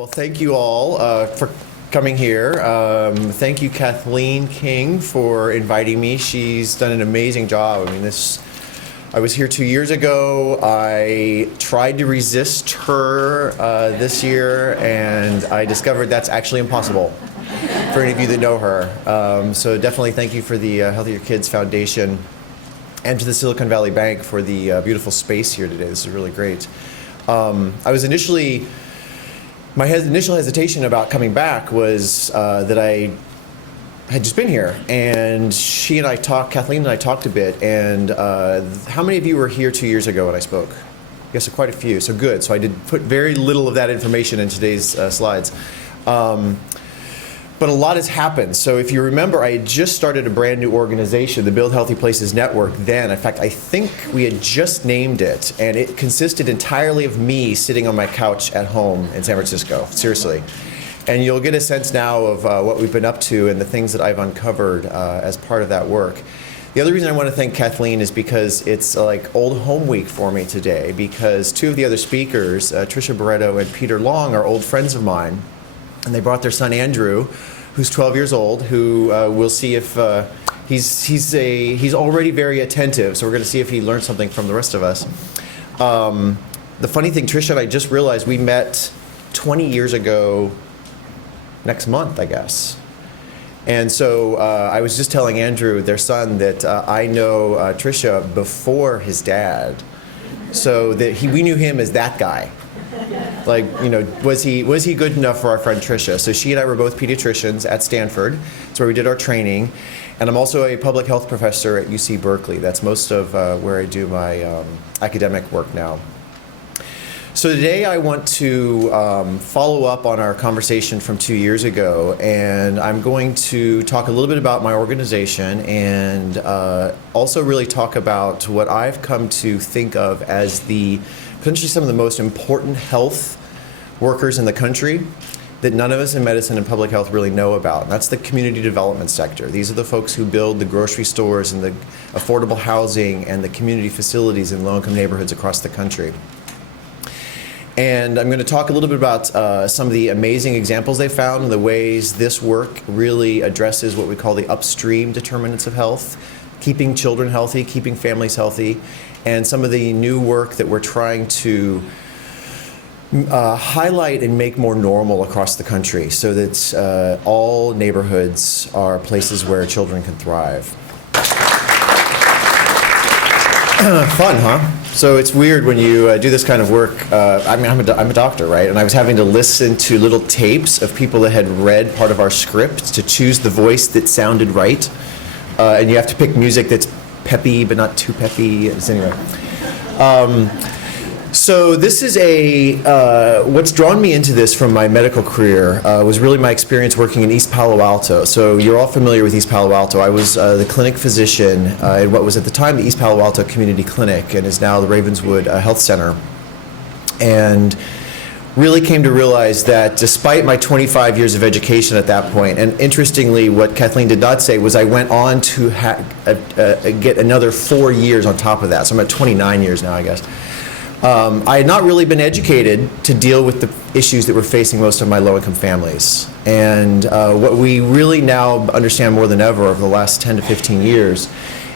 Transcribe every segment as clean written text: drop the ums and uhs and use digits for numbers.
Well, thank you all for coming here. Thank you, Kathleen King, for inviting me. She's done an amazing job. I mean, I was here 2 years ago. I tried to resist her this year, and I discovered that's actually impossible for any of you that know her. So definitely thank you for the Healthier Kids Foundation and to the Silicon Valley Bank for the beautiful space here today. This is really great. My initial hesitation about coming back was that I had just been here, and Kathleen and I talked a bit, and how many of you were here 2 years ago when I spoke? Yes, so quite a few, so good. So I did put very little of that information in today's slides. But a lot has happened. So if you remember, I had just started a brand new organization, the Build Healthy Places Network then. In fact, I think we had just named it, and it consisted entirely of me sitting on my couch at home in San Francisco, seriously. And you'll get a sense now of what we've been up to and the things that I've uncovered as part of that work. The other reason I want to thank Kathleen is because it's like old home week for me today, because two of the other speakers, Tricia Barreto and Peter Long, are old friends of mine. And they brought their son Andrew, who's 12 years old, who we'll see if he's already very attentive. So we're going to see if he learned something from the rest of us. The funny thing, Tricia and I just realized we met 20 years ago next month, I guess. And so I was just telling Andrew, their son, that I know Tricia before his dad. So that we knew him as that guy. Like, you know, was he good enough for our friend Tricia? So she and I were both pediatricians at Stanford. That's where we did our training. And I'm also a public health professor at UC Berkeley. That's most of where I do my academic work now. So today I want to follow up on our conversation from 2 years ago, and I'm going to talk a little bit about my organization and also really talk about what I've come to think of as potentially some of the most important health workers in the country that none of us in medicine and public health really know about. And that's the community development sector. These are the folks who build the grocery stores and the affordable housing and the community facilities in low-income neighborhoods across the country. And I'm going to talk a little bit about some of the amazing examples they found and the ways this work really addresses what we call the upstream determinants of health, keeping children healthy, keeping families healthy, and some of the new work that we're trying to highlight and make more normal across the country so that all neighborhoods are places where children can thrive. Fun, huh? So it's weird when you do this kind of work. I'm a doctor, right? And I was having to listen to little tapes of people that had read part of our script to choose the voice that sounded right. And you have to pick music that's peppy, but not too peppy. Anyway. So this is what's drawn me into this from my medical career was really my experience working in East Palo Alto. So you're all familiar with East Palo Alto. I was the clinic physician in what was at the time the East Palo Alto Community Clinic and is now the Ravenswood Health Center. And really came to realize that despite my 25 years of education at that point, and interestingly what Kathleen did not say was I went on to get another 4 years on top of that. So I'm at 29 years now, I guess. I had not really been educated to deal with the issues that were facing most of my low-income families. And what we really now understand more than ever over the last 10 to 15 years,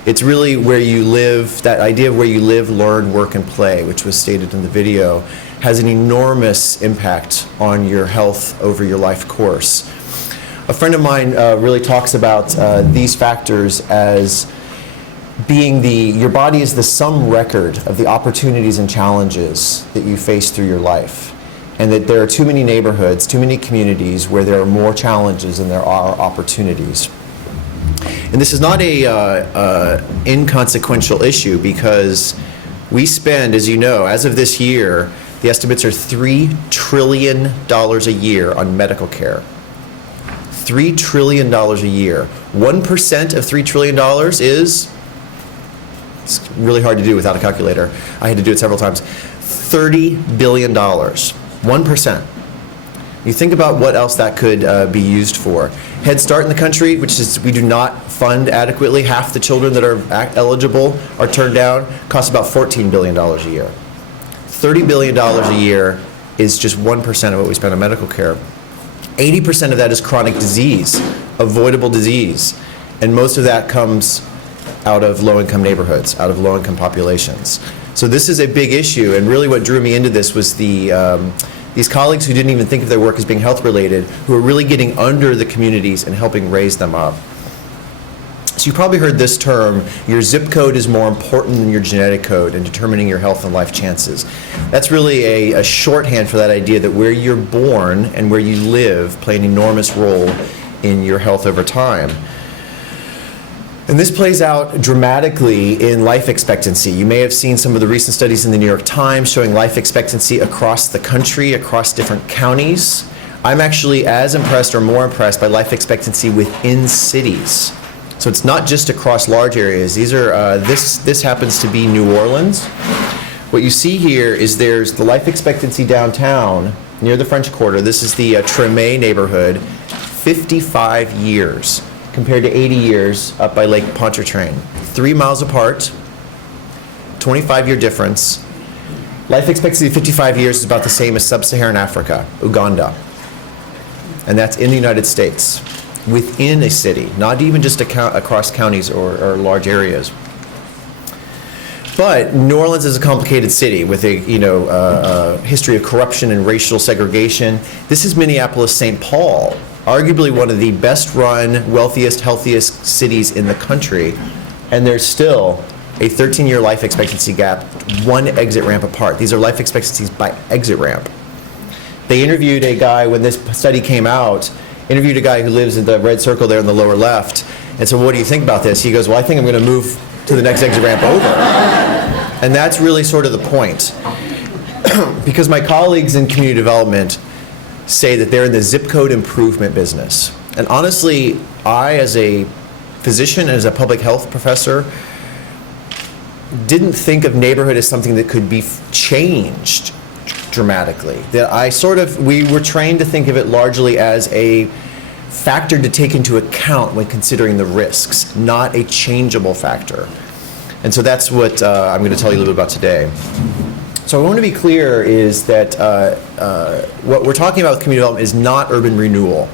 it's really where you live, that idea of where you live, learn, work, and play, which was stated in the video, has an enormous impact on your health over your life course. A friend of mine really talks about these factors as being your body is the sum record of the opportunities and challenges that you face through your life. And that there are too many neighborhoods, too many communities where there are more challenges than there are opportunities. And this is not a inconsequential issue because we spend, as you know, as of this year, the estimates are $3 trillion a year on medical care. $3 trillion a year. 1% of $3 trillion is, it's really hard to do without a calculator. I had to do it several times. $30 billion. 1%. You think about what else that could be used for. Head Start in the country, which is we do not fund adequately. Half the children that are eligible are turned down. Costs about $14 billion a year. $30 billion a year is just 1% of what we spend on medical care. 80% of that is chronic disease, avoidable disease, and most of that comes out of low-income neighborhoods, out of low-income populations. So this is a big issue, and really what drew me into this was these colleagues who didn't even think of their work as being health-related, who are really getting under the communities and helping raise them up. So you probably heard this term, your zip code is more important than your genetic code in determining your health and life chances. That's really a shorthand for that idea that where you're born and where you live play an enormous role in your health over time. And this plays out dramatically in life expectancy. You may have seen some of the recent studies in the New York Times showing life expectancy across the country, across different counties. I'm actually as impressed or more impressed by life expectancy within cities. So it's not just across large areas. These are this happens to be New Orleans. What you see here is there's the life expectancy downtown near the French Quarter. This is the Tremé neighborhood, 55 years compared to 80 years up by Lake Pontchartrain. 3 miles apart, 25-year difference. Life expectancy of 55 years is about the same as sub-Saharan Africa, Uganda. And that's in the United States, within a city, not even just across counties or large areas. But New Orleans is a complicated city with a history of corruption and racial segregation. This is Minneapolis-St. Paul, arguably one of the best-run, wealthiest, healthiest cities in the country, and there's still a 13-year life expectancy gap, one exit ramp apart. These are life expectancies by exit ramp. They interviewed a guy, when this study came out, interviewed a guy who lives in the red circle there in the lower left, and so what do you think about this? He goes, well, I think I'm going to move to the next exit ramp over. And that's really sort of the point. Because my colleagues in community development say that they're in the zip code improvement business. And honestly, I, as a physician and as a public health professor, didn't think of neighborhood as something that could be changed dramatically. We were trained to think of it largely as a factor to take into account when considering the risks, not a changeable factor. And so that's what I'm going to tell you a little bit about today. So I want to be clear is that what we're talking about with community development is not urban renewal.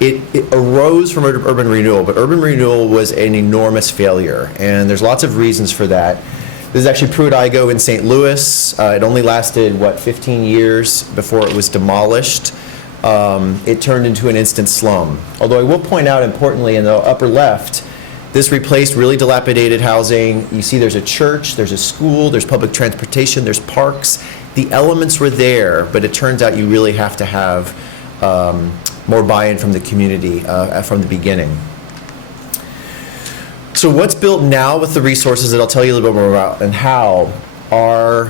It arose from urban renewal, but urban renewal was an enormous failure, and there's lots of reasons for that. This is actually Pruitt-Igoe in St. Louis. It only lasted, 15 years before it was demolished. It turned into an instant slum. Although I will point out, importantly, in the upper left, this replaced really dilapidated housing. You see there's a church, there's a school, there's public transportation, there's parks. The elements were there, but it turns out you really have to have more buy-in from the community from the beginning. So what's built now with the resources that I'll tell you a little bit more about and how are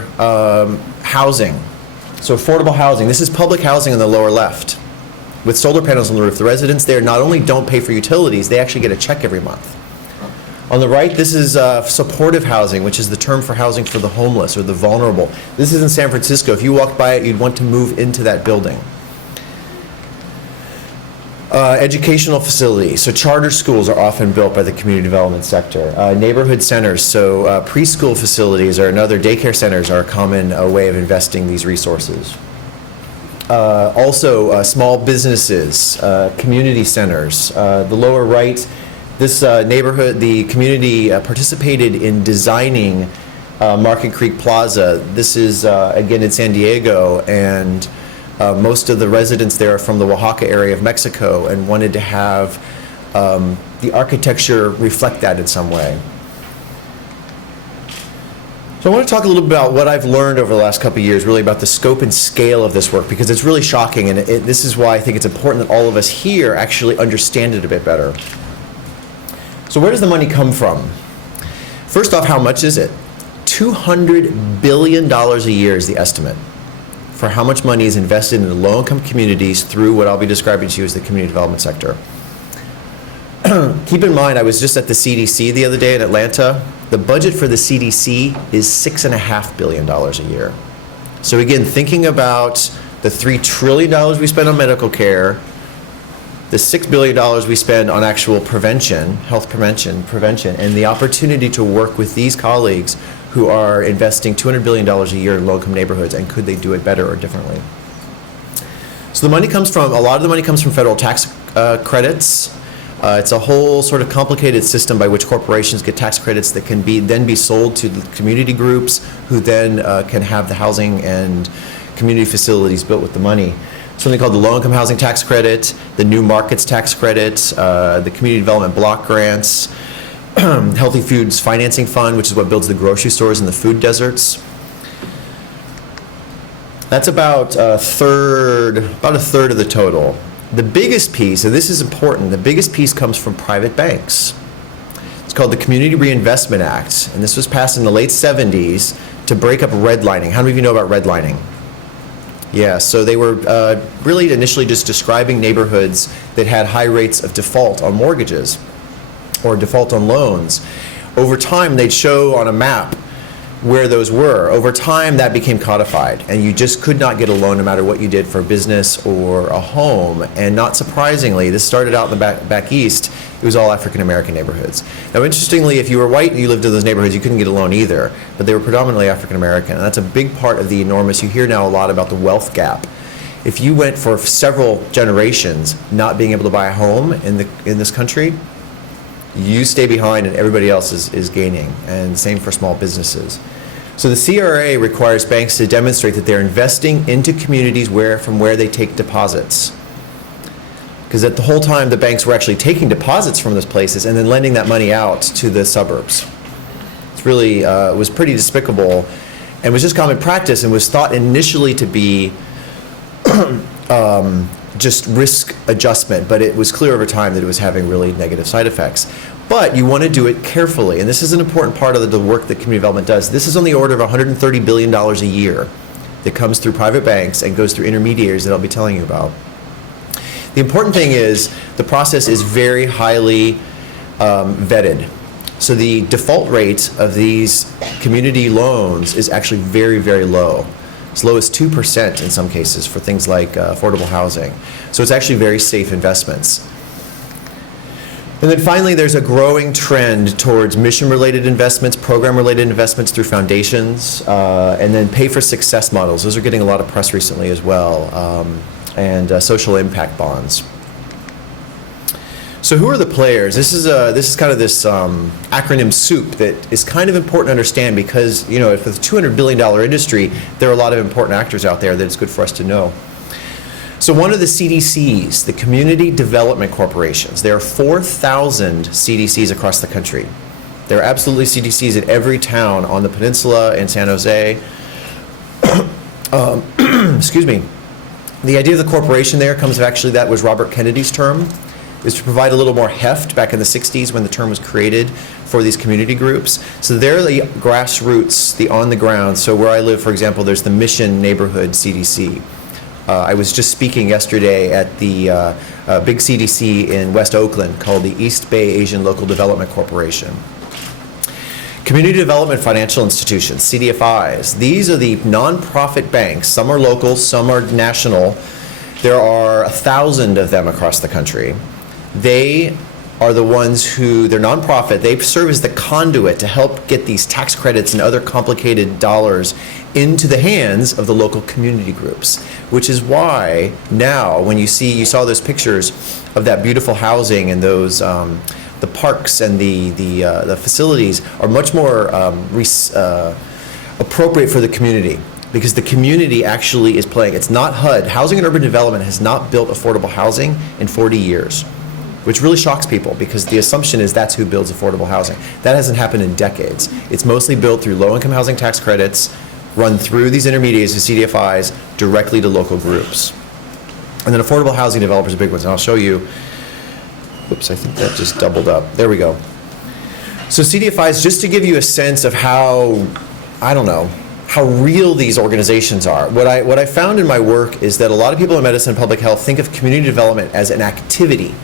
housing. So affordable housing. This is public housing in the lower left with solar panels on the roof. The residents there not only don't pay for utilities, they actually get a check every month. On the right, this is supportive housing, which is the term for housing for the homeless or the vulnerable. This is in San Francisco. If you walked by it, you'd want to move into that building. Educational facilities. So charter schools are often built by the community development sector. Neighborhood centers. So preschool facilities or another daycare centers are a common way of investing these resources. Also, small businesses, community centers. The lower right, this neighborhood, the community participated in designing Market Creek Plaza. This is, again, in San Diego, and most of the residents there are from the Oaxaca area of Mexico and wanted to have the architecture reflect that in some way. So I want to talk a little bit about what I've learned over the last couple of years, really about the scope and scale of this work, because it's really shocking, and this is why I think it's important that all of us here actually understand it a bit better. So where does the money come from? First off, how much is it? $200 billion a year is the estimate for how much money is invested in low-income communities through what I'll be describing to you as the community development sector. Keep in mind, I was just at the CDC the other day in Atlanta. The budget for the CDC is $6.5 billion a year. So again, thinking about the $3 trillion we spend on medical care, the $6 billion we spend on actual prevention, health prevention, and the opportunity to work with these colleagues who are investing $200 billion a year in low-income neighborhoods, and could they do it better or differently? So a lot of the money comes from federal tax credits. It's a whole sort of complicated system by which corporations get tax credits that can then be sold to community groups who then can have the housing and community facilities built with the money. Something called the low-income housing tax credit, the new markets tax credit, the community development block grants, Healthy Foods Financing Fund, which is what builds the grocery stores in the food deserts. That's about a third of the total. The biggest piece, and this is important, the biggest piece comes from private banks. It's called the Community Reinvestment Act, and this was passed in the late 70s to break up redlining. How many of you know about redlining? Yeah, so they were really initially just describing neighborhoods that had high rates of default on mortgages or default on loans. Over time, they'd show on a map where those were. Over time, that became codified, and you just could not get a loan no matter what you did for a business or a home. And not surprisingly, this started out in the back east. It was all African American neighborhoods. Now, interestingly, if you were white and you lived in those neighborhoods, you couldn't get a loan either, but they were predominantly African American. And that's a big part of the enormous, you hear now a lot about the wealth gap. If you went for several generations not being able to buy a home in this country, you stay behind and everybody else is gaining, and same for small businesses. So the CRA requires banks to demonstrate that they're investing into communities from where they take deposits. Because at the whole time, the banks were actually taking deposits from those places and then lending that money out to the suburbs. It's really, was pretty despicable and was just common practice and was thought initially to be just risk adjustment, but it was clear over time that it was having really negative side effects. But you want to do it carefully, and this is an important part of the work that community development does. This is on the order of $130 billion a year that comes through private banks and goes through intermediaries that I'll be telling you about. The important thing is the process is very highly vetted. So the default rate of these community loans is actually very, very low. As low as 2% in some cases for things like affordable housing. So it's actually very safe investments. And then finally, there's a growing trend towards mission-related investments, program-related investments through foundations, and then pay-for-success models. Those are getting a lot of press recently as well, and social impact bonds. So who are the players? This is kind of this acronym soup that is kind of important to understand because, you know, if it's a $200 billion industry, there are a lot of important actors out there that it's good for us to know. So one of the CDCs, the Community Development Corporations, there are 4,000 CDCs across the country. There are absolutely CDCs in every town on the peninsula in San Jose. Excuse me. The idea of the corporation there comes actually, that was Robert Kennedy's term, is to provide a little more heft back in the 60s when the term was created for these community groups. So they're the grassroots, the on the ground. So where I live, for example, there's the Mission Neighborhood CDC. I was just speaking yesterday at the big CDC in West Oakland called the East Bay Asian Local Development Corporation. Community Development Financial Institutions, CDFIs. These are the nonprofit banks. Some are local, some are national. There are 1,000 of them across the country. They are the ones who, they're nonprofit, they serve as the conduit to help get these tax credits and other complicated dollars into the hands of the local community groups, which is why now when you saw those pictures of that beautiful housing and those, the parks and the facilities are much more appropriate for the community. Because the community actually is playing. It's not HUD. Housing and Urban Development has not built affordable housing in 40 years, which really shocks people because the assumption is that's who builds affordable housing. That hasn't happened in decades. It's mostly built through low-income housing tax credits, run through these intermediaries, the CDFIs, directly to local groups. And then affordable housing developers are big ones, and I'll show you. Oops, I think that just doubled up. There we go. So CDFIs, just to give you a sense of how, I don't know, how real these organizations are. What I found in my work is that a lot of people in medicine and public health think of community development as an activity.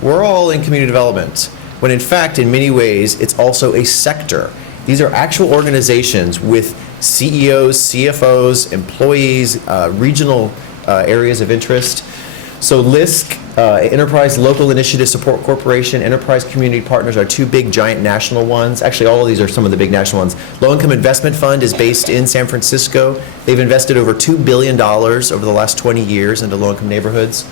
We're all in community development, when in fact, in many ways, it's also a sector. These are actual organizations with CEOs, CFOs, employees, regional areas of interest. So LISC, Enterprise Local Initiative Support Corporation, Enterprise Community Partners are two big giant national ones. Actually, all of these are some of the big national ones. Low Income Investment Fund is based in San Francisco. They've invested over $2 billion over the last 20 years into low-income neighborhoods.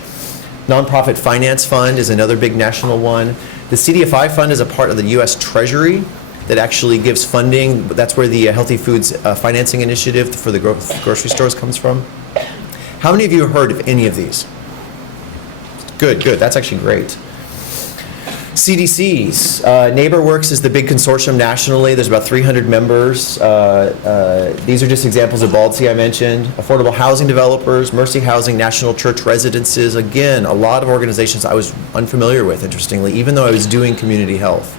Nonprofit Finance Fund is another big national one. The CDFI fund is a part of the U.S. Treasury that actually gives funding. That's where the Healthy Foods Financing Initiative for the grocery stores comes from. How many of you have heard of any of these? Good, good. That's actually great. CDCs. NeighborWorks is the big consortium nationally. There's about 300 members. These are just examples of BALDC I mentioned. Affordable housing developers, Mercy Housing, National Church Residences. Again, a lot of organizations I was unfamiliar with, interestingly, even though I was doing community health.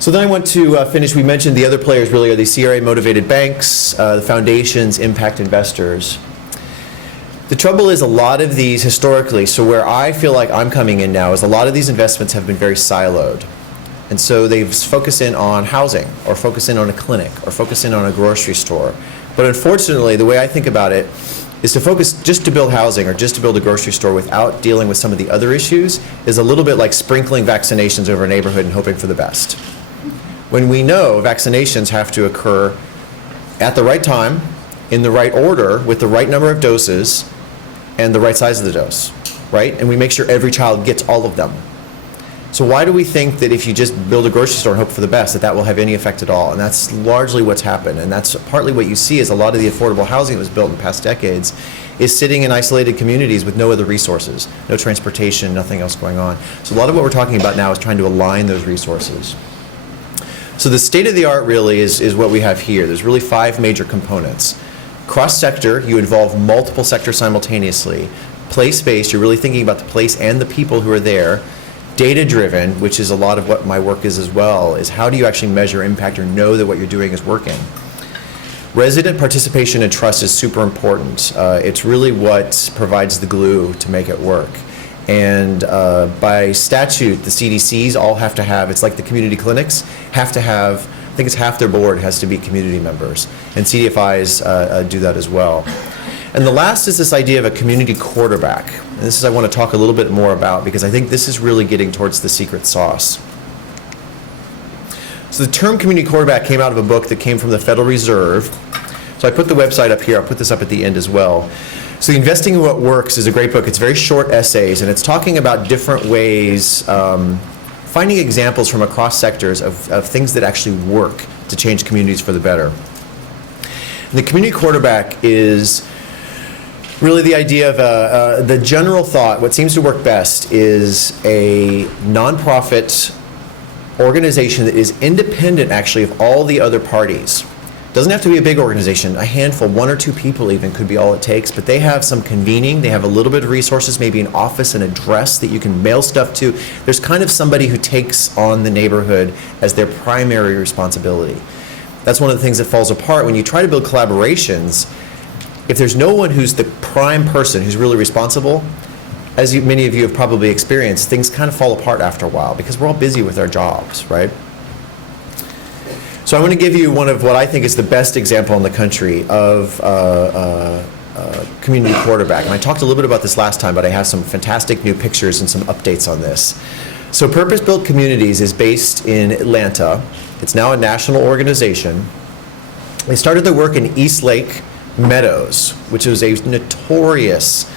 So then I want to finish. We mentioned the other players really are the CRA-motivated banks, the foundations, impact investors. The trouble is a lot of these historically, so where I feel like I'm coming in now is a lot of these investments have been very siloed. And so they've focused in on housing, or focused in on a clinic, or focused in on a grocery store. But unfortunately, the way I think about it is to focus just to build housing or just to build a grocery store without dealing with some of the other issues is a little bit like sprinkling vaccinations over a neighborhood and hoping for the best. When we know vaccinations have to occur at the right time, in the right order, with the right number of doses, and the right size of the dose, right? And we make sure every child gets all of them. So why do we think that if you just build a grocery store and hope for the best, that that will have any effect at all? And that's largely what's happened. And that's partly what you see is a lot of the affordable housing that was built in past decades is sitting in isolated communities with no other resources, no transportation, nothing else going on. So a lot of what we're talking about now is trying to align those resources. So the state of the art really is what we have here. There's really 5 major components. Cross-sector, you involve multiple sectors simultaneously. Place-based, you're really thinking about the place and the people who are there. Data-driven, which is a lot of what my work is as well, is how do you actually measure impact or know that what you're doing is working. Resident participation and trust is super important. It's really what provides the glue to make it work. And by statute, the CDCs all have to have, it's like the community clinics, have to have, I think it's half their board has to be community members, and CDFIs do that as well. And the last is this idea of a community quarterback. And this is I want to talk a little bit more about because I think this is really getting towards the secret sauce. So the term community quarterback came out of a book that came from the Federal Reserve. So I put the website up here. I'll put this up at the end as well. So Investing in What Works is a great book. It's very short essays, and it's talking about different ways, finding examples from across sectors of things that actually work to change communities for the better. And the community quarterback is really the idea of the general thought, what seems to work best is a nonprofit organization that is independent actually of all the other parties. Doesn't have to be a big organization, a handful, 1 or 2 people even could be all it takes, but they have some convening, they have a little bit of resources, maybe an office, an address that you can mail stuff to. There's kind of somebody who takes on the neighborhood as their primary responsibility. That's one of the things that falls apart when you try to build collaborations. If there's no one who's the prime person who's really responsible, as many of you have probably experienced, things kind of fall apart after a while because we're all busy with our jobs, right? So I want to give you one of what I think is the best example in the country of community quarterback. And I talked a little bit about this last time, but I have some fantastic new pictures and some updates on this. So Purpose-Built Communities is based in Atlanta. It's now a national organization. They started their work in Eastlake Meadows, which was a notorious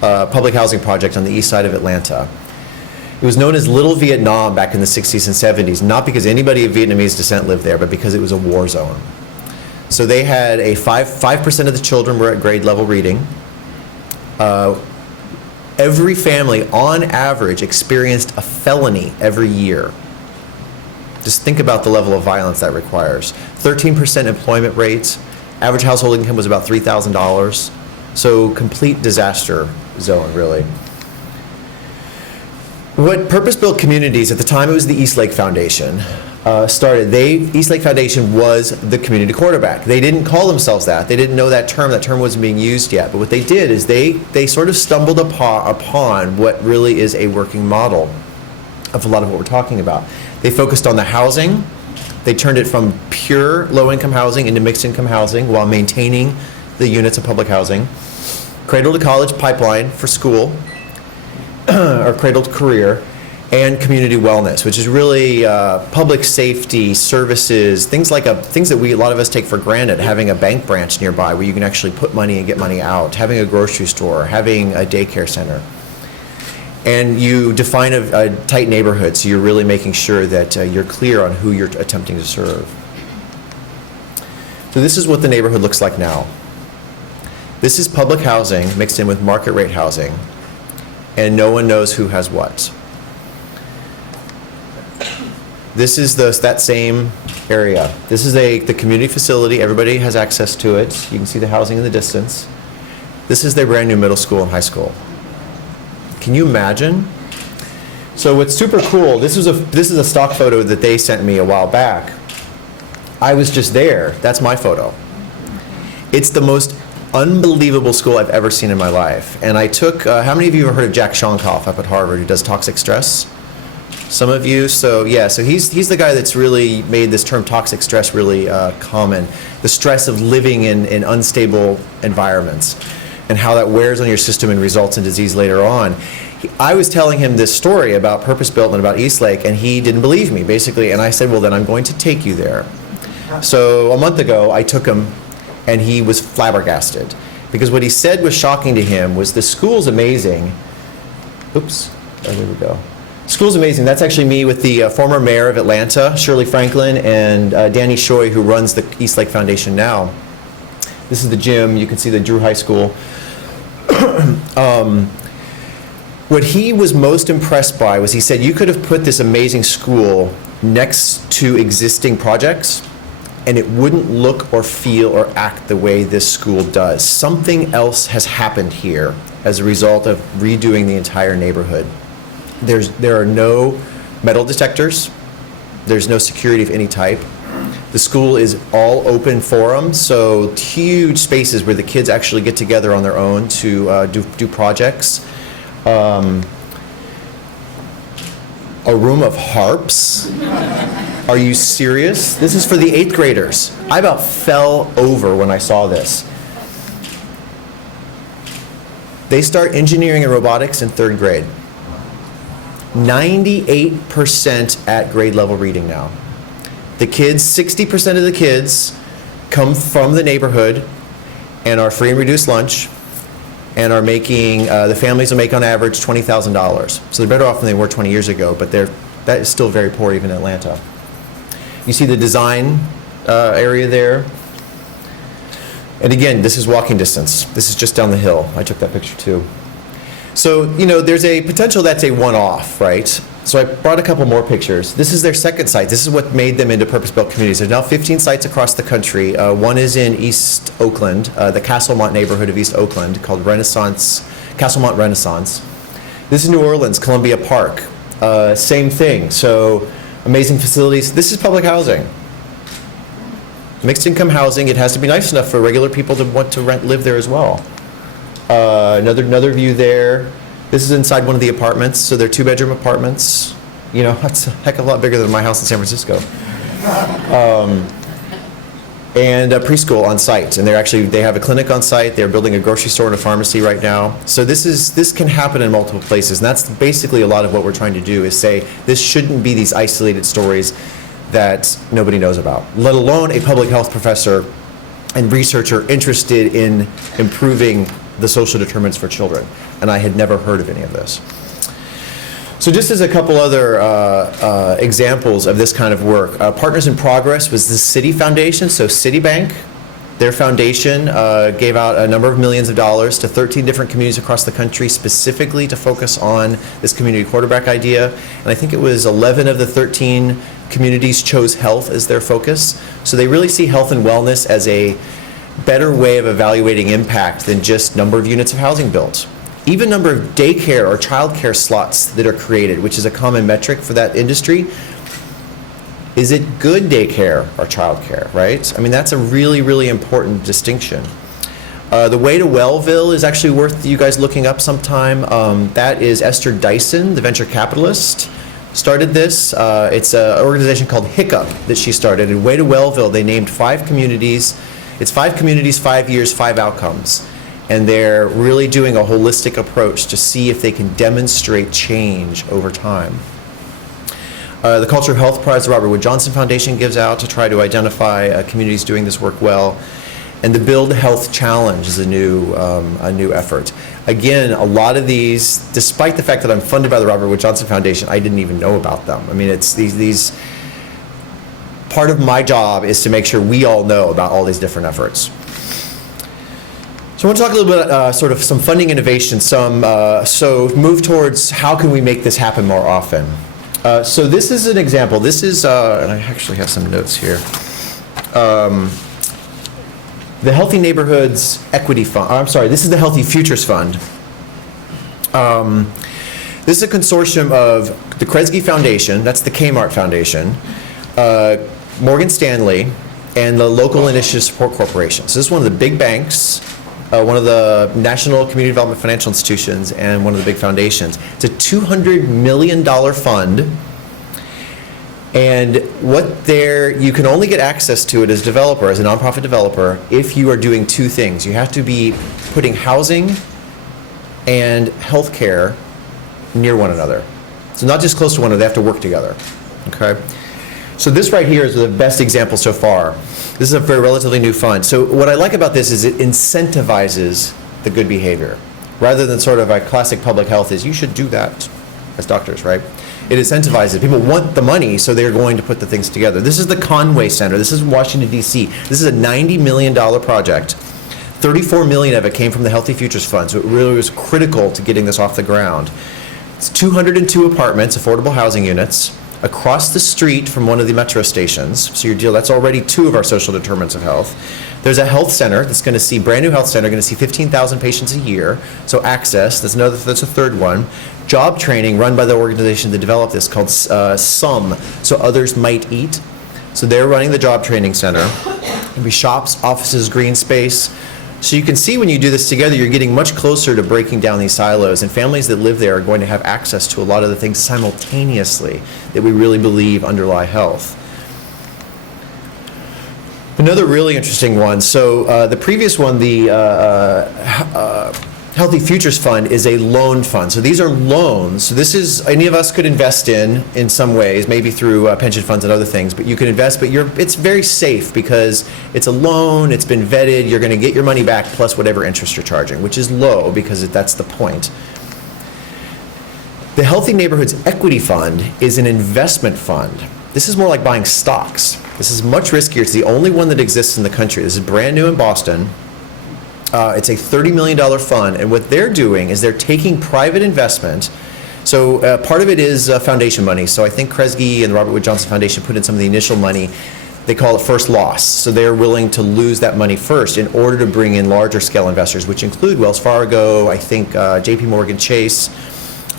public housing project on the east side of Atlanta. It was known as Little Vietnam back in the 60s and 70s, not because anybody of Vietnamese descent lived there, but because it was a war zone. So they had a 5% of the children were at grade level reading. Every family, on average, experienced a felony every year. Just think about the level of violence that requires. 13% employment rates. Average household income was about $3,000. So complete disaster zone, really. What Purpose-Built Communities, at the time it was the Eastlake Foundation, started. Eastlake Foundation was the community quarterback. They didn't call themselves that. They didn't know that term. That term wasn't being used yet. But what they did is they sort of stumbled upon what really is a working model of a lot of what we're talking about. They focused on the housing. They turned it from pure low-income housing into mixed-income housing while maintaining the units of public housing. cradle to college pipeline for school, or cradle to career, and community wellness, which is really public safety services, things that a lot of us take for granted. Having a bank branch nearby where you can actually put money and get money out, having a grocery store, having a daycare center. And you define a tight neighborhood, so you're really making sure that you're clear on who you're attempting to serve. So this is what the neighborhood looks like now. This is public housing mixed in with market rate housing, and no one knows who has what. This is that same area. This is the community facility. Everybody has access to it. You can see the housing in the distance. This is their brand new middle school and high school. Can you imagine? So what's super cool, this is a stock photo that they sent me a while back. I was just there. That's my photo. It's the most unbelievable school I've ever seen in my life. And I took, how many of you have heard of Jack Shonkoff up at Harvard who does toxic stress? Some of you, so he's the guy that's really made this term toxic stress really common. The stress of living in unstable environments and how that wears on your system and results in disease later on. I was telling him this story about purpose-built and about Eastlake, and he didn't believe me, basically, and I said, well, then I'm going to take you there. So a month ago, I took him, and he was flabbergasted, because what he said was shocking to him was the school's amazing. Oops, oh, there we go. School's amazing. That's actually me with the former mayor of Atlanta, Shirley Franklin, and Danny Shoy, who runs the Eastlake Foundation now. This is the gym. You can see the Drew High School. What he was most impressed by was he said you could have put this amazing school next to existing projects and it wouldn't look or feel or act the way this school does. Something else has happened here as a result of redoing the entire neighborhood. There are no metal detectors. There's no security of any type. The school is all open forum, so huge spaces where the kids actually get together on their own to do projects. A room of harps? Are you serious? This is for the 8th graders. I about fell over when I saw this. They start engineering and robotics in 3rd grade. 98% at grade level reading now. The kids, 60% of the kids come from the neighborhood and are free and reduced lunch and are making, the families will make on average $20,000. So they're better off than they were 20 years ago, but that is still very poor even in Atlanta. You see the design area there. And again, this is walking distance. This is just down the hill. I took that picture too. So, there's a potential that's a one-off, right? So I brought a couple more pictures. This is their second site. This is what made them into purpose-built communities. There's now 15 sites across the country. One is in East Oakland, the Castlemont neighborhood of East Oakland, called Castlemont Renaissance. This is New Orleans, Columbia Park. Same thing. So amazing facilities. This is public housing. Mixed income housing. It has to be nice enough for regular people to want to live there as well. Another view there. This is inside one of the apartments, so they're 2-bedroom apartments. That's a heck of a lot bigger than my house in San Francisco. And a preschool on site, and they have a clinic on site. They're building a grocery store and a pharmacy right now. So this can happen in multiple places, and that's basically a lot of what we're trying to do is say this shouldn't be these isolated stories that nobody knows about, let alone a public health professor and researcher interested in improving the social determinants for children, and I had never heard of any of this. So just as a couple other examples of this kind of work, Partners in Progress was the Citi Foundation, so Citibank, their foundation gave out a number of millions of dollars to 13 different communities across the country specifically to focus on this community quarterback idea, and I think it was 11 of the 13 communities chose health as their focus, so they really see health and wellness as a better way of evaluating impact than just number of units of housing built. Even number of daycare or childcare slots that are created, which is a common metric for that industry. Is it good daycare or childcare, right? I mean, that's a really, really important distinction. The Way to Wellville is actually worth you guys looking up sometime. That is Esther Dyson, the venture capitalist, started this. It's an organization called Hiccup that she started. In Way to Wellville, they named 5 communities. It's 5 communities, 5 years, 5 outcomes. and they're really doing a holistic approach to see if they can demonstrate change over time. The Culture of Health Prize, the Robert Wood Johnson Foundation gives out to try to identify communities doing this work well. And the Build Health Challenge is a new effort. Again, a lot of these, despite the fact that I'm funded by the Robert Wood Johnson Foundation, I didn't even know about them. I mean, it's these part of my job is to make sure we all know about all these different efforts. So I want to talk a little bit sort of some funding innovation, so move towards how can we make this happen more often. So this is an example. This is, and I actually have some notes here. The Healthy Neighborhoods Equity Fund. I'm sorry, this is the Healthy Futures Fund. This is a consortium of the Kresge Foundation, that's the Kmart Foundation, Morgan Stanley, and the Local Initiative Support Corporation. So this is one of the big banks, one of the National Community Development Financial Institutions, and one of the big foundations. It's a $200 million fund, and you can only get access to it as a developer, as a nonprofit developer, if you are doing two things. You have to be putting housing and healthcare near one another. So not just close to one another, they have to work together, okay? So this right here is the best example so far. This is a very relatively new fund. So what I like about this is it incentivizes the good behavior. Rather than sort of a classic public health is you should do that as doctors, right? It incentivizes. People want the money, so they're going to put the things together. This is the Conway Center. This is Washington, D.C. This is a $90 million project. $34 million of it came from the Healthy Futures Fund, so it really was critical to getting this off the ground. It's 202 apartments, affordable housing units, across the street from one of the metro stations. So that's already two of our social determinants of health. There's a health center that's going to see, brand new health center, going to see 15,000 patients a year. So access, that's a third one. Job training run by the organization that developed this called SUM, so others might eat. So they're running the job training center. There'll be shops, offices, green space. So you can see when you do this together, you're getting much closer to breaking down these silos, and families that live there are going to have access to a lot of the things simultaneously that we really believe underlie health. Another really interesting one, so the previous one, the Healthy Futures Fund, is a loan fund. So these are loans. So this is, any of us could invest in some ways, maybe through pension funds and other things, but you can invest, but it's very safe because it's a loan, it's been vetted, you're going to get your money back plus whatever interest you're charging, which is low because that's the point. The Healthy Neighborhoods Equity Fund is an investment fund. This is more like buying stocks. This is much riskier. It's the only one that exists in the country. This is brand new in Boston. It's a $30 million fund, and what they're doing is they're taking private investment. So part of it is foundation money. So I think Kresge and the Robert Wood Johnson Foundation put in some of the initial money. They call it first loss. So they're willing to lose that money first in order to bring in larger scale investors, which include Wells Fargo, I think JP Morgan Chase,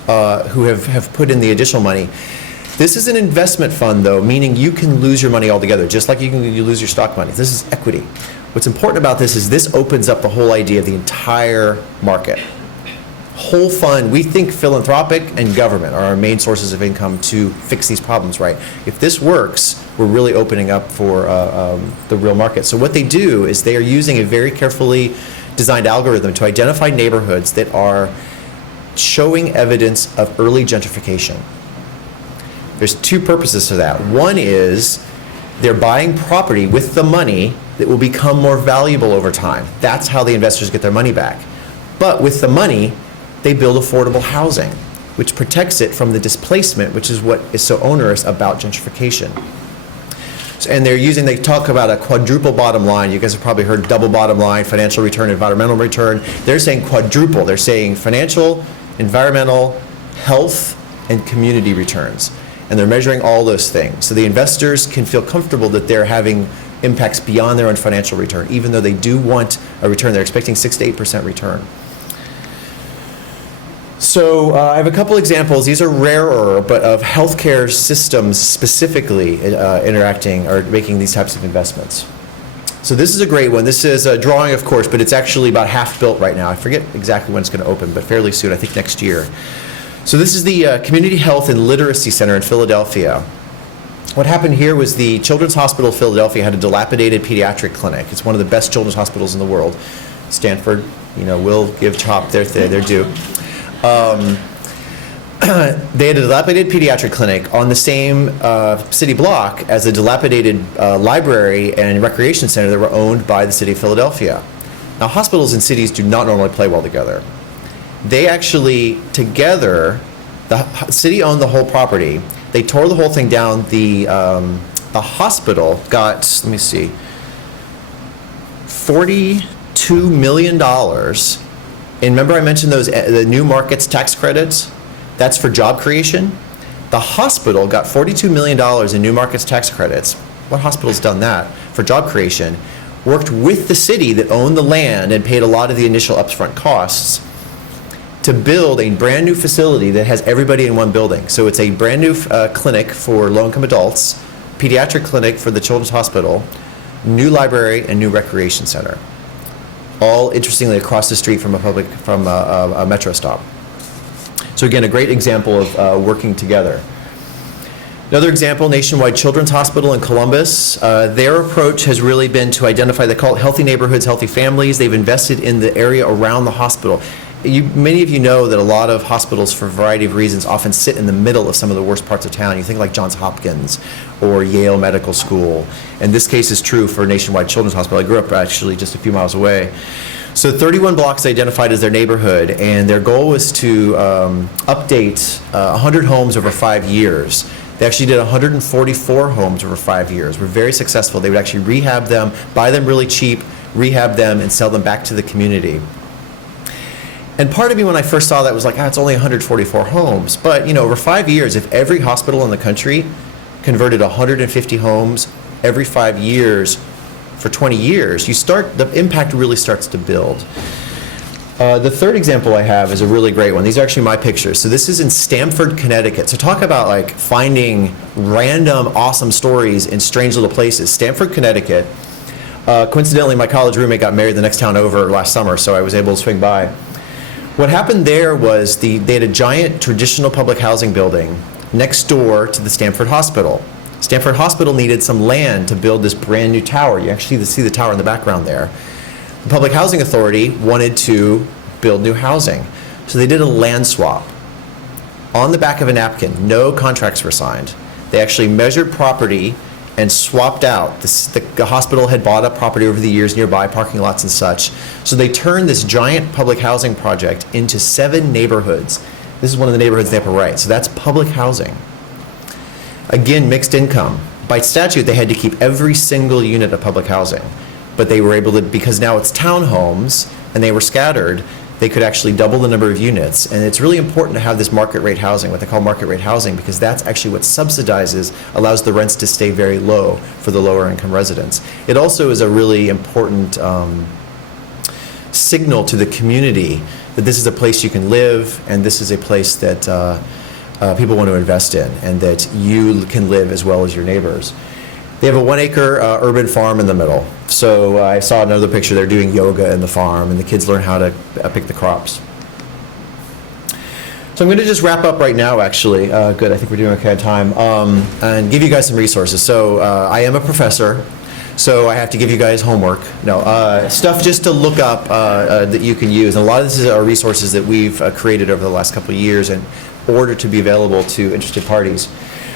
who have put in the additional money. This is an investment fund, though, meaning you can lose your money altogether, just like you lose your stock money. This is equity. What's important about this is this opens up the whole idea of the entire market. Whole fund, we think philanthropic and government are our main sources of income to fix these problems, right? If this works, we're really opening up for the real market. So what they do is they are using a very carefully designed algorithm to identify neighborhoods that are showing evidence of early gentrification. There's two purposes to that. One is they're buying property with the money that will become more valuable over time. That's how the investors get their money back. But with the money, they build affordable housing, which protects it from the displacement, which is what is so onerous about gentrification. And they talk about a quadruple bottom line. You guys have probably heard double bottom line, financial return, environmental return. They're saying quadruple. They're saying financial, environmental, health, and community returns. And they're measuring all those things. So the investors can feel comfortable that they're having impacts beyond their own financial return, even though they do want a return. They're expecting 6 to 8% return. So I have a couple examples. These are rarer, but of healthcare systems specifically interacting or making these types of investments. So this is a great one. This is a drawing, of course, but it's actually about half built right now. I forget exactly when it's going to open, but fairly soon, I think next year. So this is the Community Health and Literacy Center in Philadelphia. What happened here was the Children's Hospital of Philadelphia had a dilapidated pediatric clinic. It's one of the best children's hospitals in the world. Stanford, will give CHOP their due. They had a dilapidated pediatric clinic on the same city block as a dilapidated library and recreation center that were owned by the city of Philadelphia. Now, hospitals and cities do not normally play well together. They actually, together, the city owned the whole property. They tore the whole thing down. The hospital got, let me see, $42 million. And remember I mentioned those the new markets tax credits? That's for job creation. The hospital got $42 million in new markets tax credits. What hospital's done that for job creation? Worked with the city that owned the land and paid a lot of the initial upfront costs to build a brand new facility that has everybody in one building. So it's a brand new clinic for low-income adults, pediatric clinic for the Children's Hospital, new library, and new recreation center. All interestingly across the street from a metro stop. So again, a great example of working together. Another example, Nationwide Children's Hospital in Columbus. Their approach has really been to identify, they call it healthy neighborhoods, healthy families. They've invested in the area around the hospital. Many of you know that a lot of hospitals, for a variety of reasons, often sit in the middle of some of the worst parts of town. You think like Johns Hopkins or Yale Medical School. And this case is true for Nationwide Children's Hospital. I grew up actually just a few miles away. So 31 blocks identified as their neighborhood, and their goal was to update 100 homes over 5 years. They actually did 144 homes over 5 years. Were very successful. They would actually rehab them, buy them really cheap, rehab them, and sell them back to the community. And part of me when I first saw that was like, it's only 144 homes. But over 5 years, if every hospital in the country converted 150 homes every 5 years for 20 years, the impact really starts to build. The third example I have is a really great one. These are actually my pictures. So this is in Stamford, Connecticut. So talk about like finding random awesome stories in strange little places. Stamford, Connecticut. Coincidentally, my college roommate got married the next town over last summer, so I was able to swing by. What happened there was they had a giant traditional public housing building next door to the Stamford Hospital. Stamford Hospital needed some land to build this brand new tower. You actually see the tower in the background there. The Public Housing Authority wanted to build new housing. So they did a land swap. On the back of a napkin, no contracts were signed. They actually measured property and swapped out. The hospital had bought up property over the years nearby, parking lots and such. So they turned this giant public housing project into 7 neighborhoods. This is one of the neighborhoods in the upper right. So that's public housing. Again, mixed income. By statute, they had to keep every single unit of public housing. But they were able to, because now it's townhomes and they were scattered, they could actually double the number of units. And it's really important to have this market rate housing, what they call market rate housing, because that's actually what subsidizes, allows the rents to stay very low for the lower income residents. It also is a really important signal to the community that this is a place you can live and this is a place that people want to invest in and that you can live as well as your neighbors. They have a 1-acre urban farm in the middle. So I saw another picture, they're doing yoga in the farm and the kids learn how to pick the crops. So I'm going to just wrap up right now actually. Good, I think we're doing okay on time. And give you guys some resources. So I am a professor, so I have to give you guys homework. No, stuff just to look up that you can use. And a lot of this are resources that we've created over the last couple of years in order to be available to interested parties.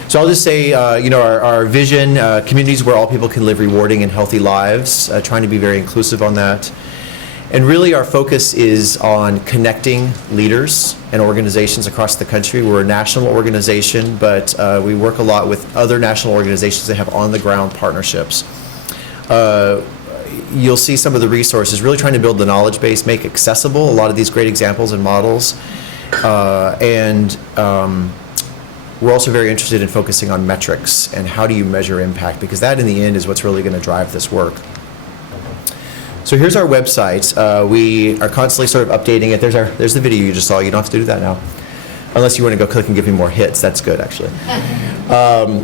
So I'll just say, our vision, communities where all people can live rewarding and healthy lives, trying to be very inclusive on that. And really our focus is on connecting leaders and organizations across the country. We're a national organization, but we work a lot with other national organizations that have on-the-ground partnerships. You'll see some of the resources, really trying to build the knowledge base, make accessible a lot of these great examples and models. We're also very interested in focusing on metrics and how do you measure impact, because that in the end is what's really going to drive this work. So here's our website. We are constantly sort of updating it. There's the video you just saw. You don't have to do that now. Unless you want to go click and give me more hits. That's good, actually.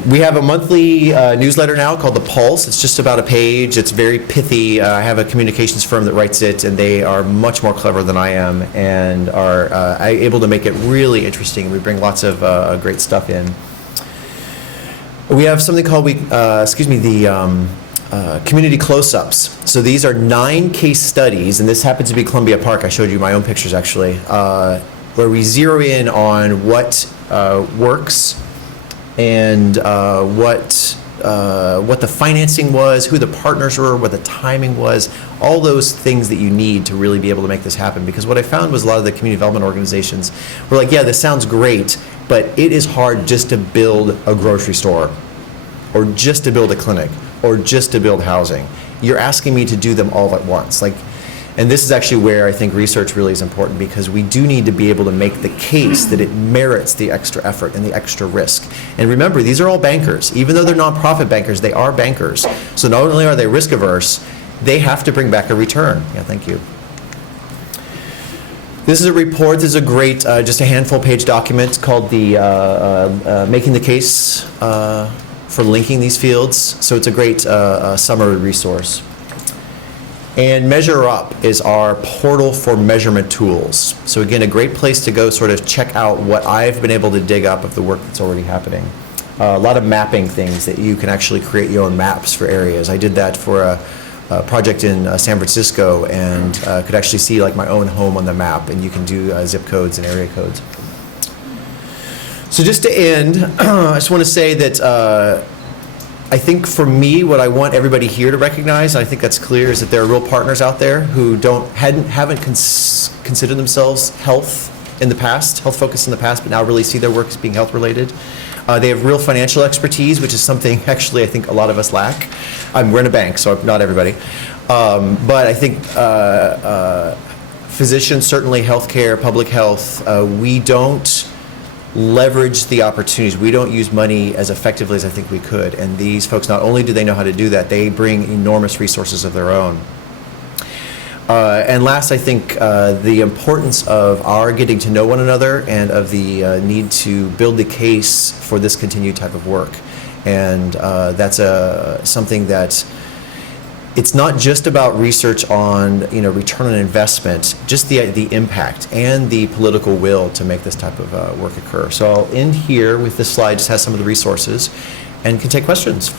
We have a monthly newsletter now called The Pulse. It's just about a page. It's very pithy. I have a communications firm that writes it, and they are much more clever than I am and are able to make it really interesting. We bring lots of great stuff in. We have something called, community close-ups. So these are 9 case studies, and this happens to be Columbia Park. I showed you my own pictures actually, where we zero in on what works and what the financing was, who the partners were, what the timing was, all those things that you need to really be able to make this happen. Because what I found was a lot of the community development organizations were like, yeah, this sounds great, but it is hard just to build a grocery store, or just to build a clinic, or just to build housing. You're asking me to do them all at once. And this is actually where I think research really is important, because we do need to be able to make the case that it merits the extra effort and the extra risk. And remember, these are all bankers. Even though they're nonprofit bankers, they are bankers. So not only are they risk averse, they have to bring back a return. Yeah, thank you. This is a report. This is a great, just a handful page document called the Making the Case for Linking These Fields. So it's a great summary resource. And Measure Up is our portal for measurement tools. So again, a great place to go sort of check out what I've been able to dig up of the work that's already happening. A lot of mapping things that you can actually create your own maps for areas. I did that for a project in San Francisco, and could actually see like my own home on the map, and you can do zip codes and area codes. So just to end, I just want to say that I think for me, what I want everybody here to recognize, and I think that's clear, is that there are real partners out there who haven't considered themselves health focused in the past, but now really see their work as being health related. They have real financial expertise, which is something actually I think a lot of us lack. We're in a bank, so not everybody. But I think physicians, certainly healthcare, public health, we don't leverage the opportunities. We don't use money as effectively as I think we could. And these folks, not only do they know how to do that, they bring enormous resources of their own. And last, I think the importance of our getting to know one another, and of the need to build the case for this continued type of work. And that's something that it's not just about research on return on investment, just the impact and the political will to make this type of work occur. So I'll end here with this slide. Just has some of the resources, and can take questions.